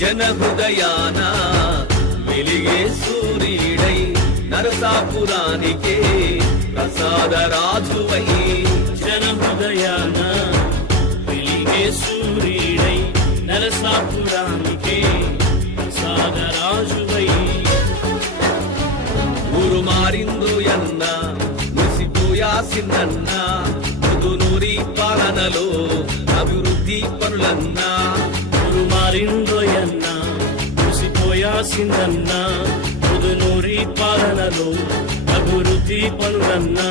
జన హృదయాన వెలిగే సూర్యుడై నరసాపురానికే ప్రసాద రాజువై జన హృదయాన వెలిగే సూర్యుడై నరసాపురానికే ప్రసాద రాజువై ఊరు మారిందో ఎన్న ముసిపోయాసిందన్న ముదునూరి పాలనలో అభివృద్ధి పనులన్నా ఊరు మారిందో ఎన్న ముసిపోయాసిందన్నా ముదునూరి పాలనలో అభివృద్ధి పనులన్నా